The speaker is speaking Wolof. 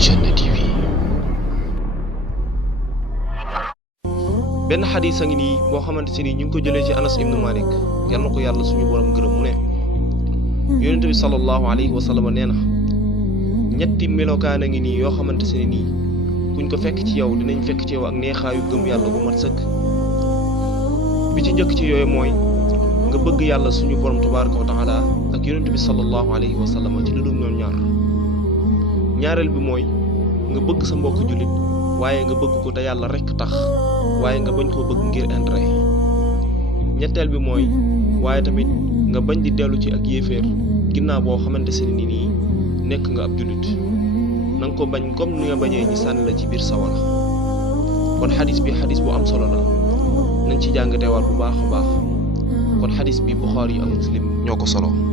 Jannah TV. benn xadis a ngi nii boo xamante ni ñu ngi ko jëlee ci Anas ibnu Malik yal na ko yàlla suñu borom gërëm mu ne yonent bi sallallahu alayhi wa sallam nee na ñetti melokaan a ngi nii yoo xamante ne nii kuñ ko fekk ci yow dinañ fekk ci yow ak neexaayu gëm yàlla bu mat sëkk. bi ci njëkk ci yooyu mooy nga bëgg yàlla suñu borom tabaraka wa taala ak yonent bi sallallahu alayhi wa sallam ci lu dul ñoom ñaar. ñaareel bi mooy nga bëgg sa mbokk jullit waaye nga bëgg ko te yàlla rekk tax waaye nga bañ koo bëgg ngir intérêt. ñetteel bi mooy waaye tamit nga bañ di dellu ci ak yéeféer ginnaaw boo xamante ne nii nekk nga ab jullit na nga ko bañ comme ni nga bañee ñi sànni la ci biir sawara. kon xadis bi xadis bu am solo la nañ ci jàngateewaat bu baax a baax kon xadis bi Buxaari ak Muslim ñoo ko solo.